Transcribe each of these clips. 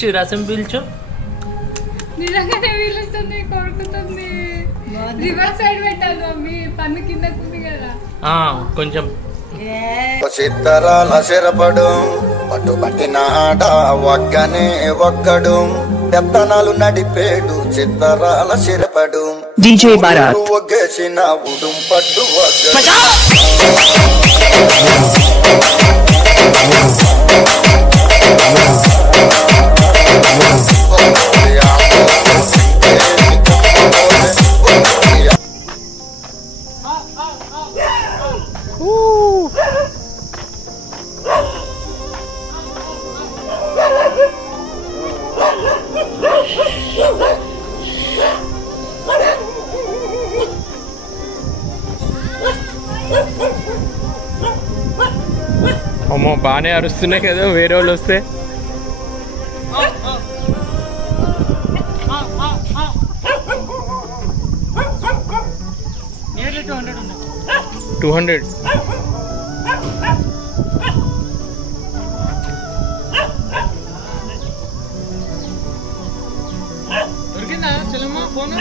Just రసం పీల్చు. నిజంగానే పీలుస్తుంది, కొడుకుతుంది. Reverse side పెట్టాలి మమ్మీ, పన్ను కిందకు ఉంది కదా. కొంచెం చిత్తరాల సిరపడు పట్టుబట్టినాడ ఒక్కనే ఒక్కడు పెత్తనాలు నడిపేడు చిత్తరాల సిరపడు DJ Bharat ఒగ్గేసిన ఉడుం పట్టు అమ్మో బాగానే అరుస్తున్నాయి కదా వేరే వాళ్ళు వస్తే. 200. దొరికిందా చెల్లమ్మ ఫోన్?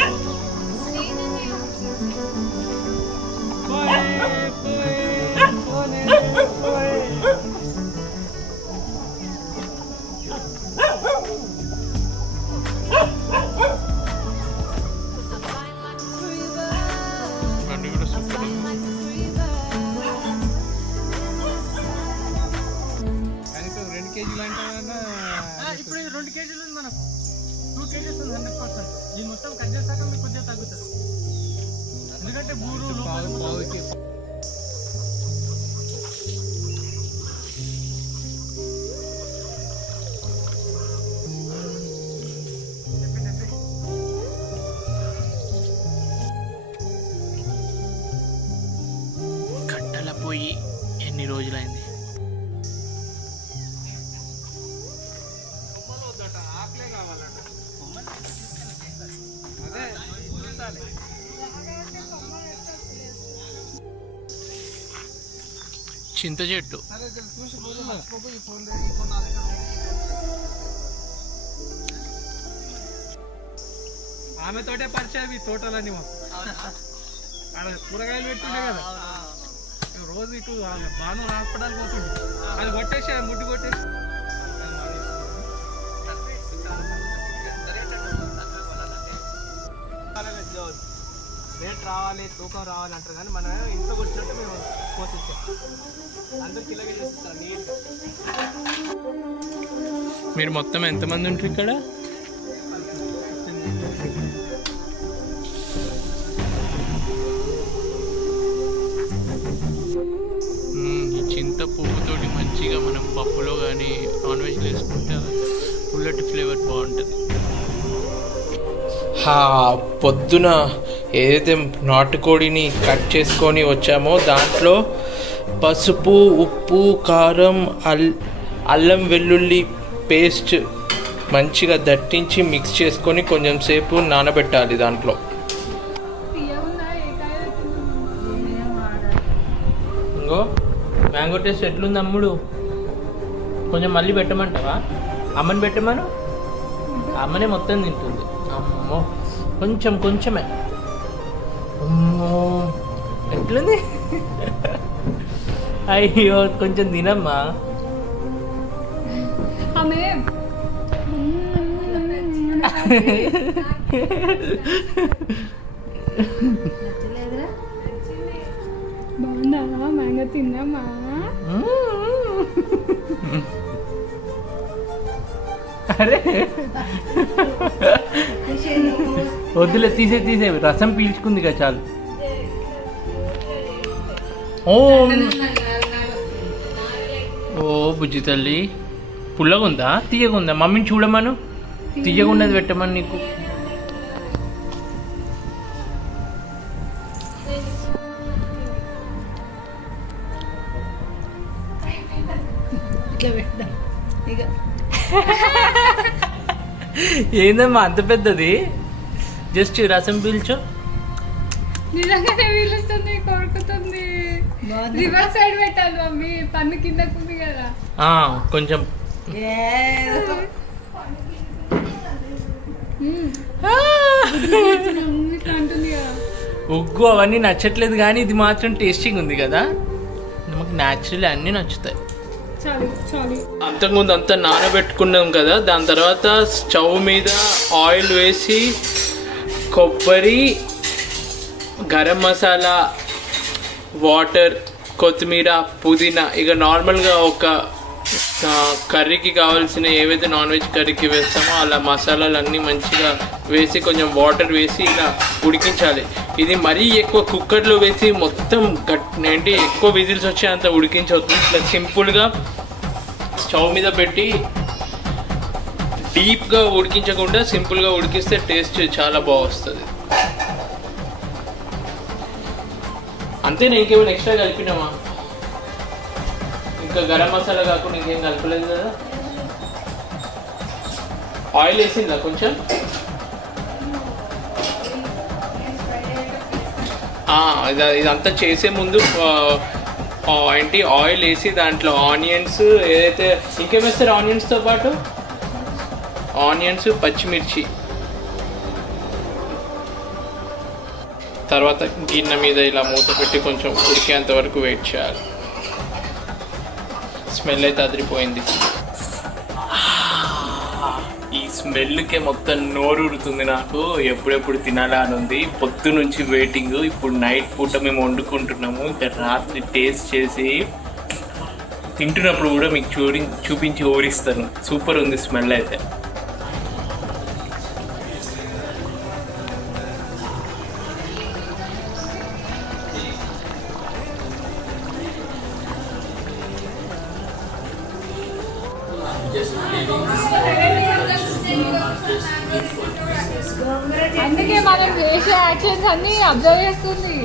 ఇప్పుడు 2 కేజీలు ఉంది మనకు, 2 కేజీస్ ఉంది 100%. ఈ మొత్తం కట్ చేశాక మీకు కొద్దిగా తగ్గుతుంది, ఎందుకంటే బూరు లోపలికి. కట్టెల పొయ్యి ఎన్ని రోజులైంది? చింత చెట్టు ఆమెతోటే పరిచయం ఈ తోటలన్నీ. ఆడ కూరగాయలు పెట్టుండే కదా, రోజు ఇటు బాను హాస్పిటల్ పోతుండే, అది కొట్టేసి ముడ్డు కొట్టేసి. రేట్ రావాలి, తూకం రావాలి అంటారు, కానీ మనం ఇంట్లో వచ్చినట్టు మేము పోషిస్తాం. అందరికి ఇలాగే చేస్తాం నీట్గా. మీరు మొత్తం ఎంతమంది ఉంటారు ఇక్కడ? ఈ చింత పువ్వుతోటి మంచిగా మనం పప్పులో కానీ నాన్ వెజ్లో వేసుకుంటే పుల్లటి ఫ్లేవర్ బాగుంటుంది. పొద్దున ఏదైతే నాటుకోడిని కట్ చేసుకొని వచ్చామో దాంట్లో పసుపు, ఉప్పు, కారం, అల్లం వెల్లుల్లి పేస్ట్ మంచిగా దట్టించి మిక్స్ చేసుకొని కొంచెం సేపు నానబెట్టాలి. దాంట్లో ఇంకో మ్యాంగో టేస్ట్ ఎట్లుంది అమ్ముడు? కొంచెం మళ్ళీ పెట్టమంటావా? అమ్మని పెట్టమను, అమ్మనే మొత్తం తింటుంది. అమ్మో కొంచెమే. అమ్మో ఎట్లుంది? అయ్యో కొంచెం తినమ్మా. బాగుందా మ్యాంగో? తిన్నామా? అరే వద్దులే, తీసే రసం పీల్చుకుంది కదా చాలు. ఓ బుజ్జి తల్లి, పుల్లగా ఉందా తీయగా ఉందా? మమ్మీని చూడమను, తీయగా ఉన్నది పెట్టమని నీకు. ఏందమ్మా అంత పెద్దది? జస్ట్ రసం పీల్చు. నిజంగానే పీలుస్తుంది, కొడుకుతుంది. రివర్స్ సైడ్ పెట్టాలి మమ్మీ, పన్ను కిందకు ఉంది కదా. కొంచెం ఇట్లా అంటుంది కదా. ఉగ్గు అవన్నీ నచ్చట్లేదు కానీ ఇది మాత్రం టేస్టింగ్ ఉంది కదా, మనకు న్యాచురల్ అన్నీ నచ్చుతాయి. చాలు చాలు. అంతకుముందు అంతా నానబెట్టుకున్నాం కదా, దాని తర్వాత స్టవ్ మీద ఆయిల్ వేసి కొబ్బరి, గరం మసాలా, వాటర్, కొత్తిమీర, పుదీనా, ఇక నార్మల్గా ఒక కర్రీకి కావాల్సిన ఏవైతే నాన్ వెజ్ కర్రీకి వేస్తామో అలా మసాలాలు అన్నీ మంచిగా వేసి కొంచెం వాటర్ వేసి ఇలా ఉడికించాలి. ఇది మరీ ఎక్కువ కుక్కర్లో వేసి మొత్తం ఏంటి ఎక్కువ విజిల్స్ వచ్చేంత ఉడికించవద్దు. ఇట్లా సింపుల్గా స్టవ్ మీద పెట్టి డీప్గా ఉడికించకుండా సింపుల్గా ఉడికిస్తే టేస్ట్ చాలా బాగా వస్తుంది. అంతేనా, ఇంకేమైనా ఎక్స్ట్రా కలిపినామా? ఇంకా గరం మసాలా కాకుండా ఇంకేం కలపలేదు కదా. ఆయిల్ వేసిందా కొంచెం? ఇదంతా చేసే ముందు ఏంటి ఆయిల్ వేసి దాంట్లో ఆనియన్స్, ఏదైతే ఇంకేమేస్తారు ఆనియన్స్తో పాటు, ఆనియన్స్, పచ్చిమిర్చి, తర్వాత గిన్నె మీద ఇలా మూత పెట్టి కొంచెం ఉడికేంత వరకు వెయిట్ చేయాలి. స్మెల్ అయితే అదిరిపోయింది. ఈ స్మెల్కే మొత్తం నోరు ఉడుతుంది నాకు, ఎప్పుడెప్పుడు తినాలా అని ఉంది. పొద్దు నుంచి వెయిటింగ్. ఇప్పుడు నైట్ పూట మేము వండుకుంటున్నాము, ఇంకా రాత్రి టేస్ట్ చేసి తింటున్నప్పుడు కూడా మీకు చూపించి ఊరిస్తాను. సూపర్ ఉంది స్మెల్ అయితే. అందుకే మనం చేసే యాక్షన్స్ అన్ని అబ్జర్వ్ చేస్తుంది.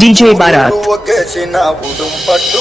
DJ Bharat. ఒకేసిన ఉడుం పట్టు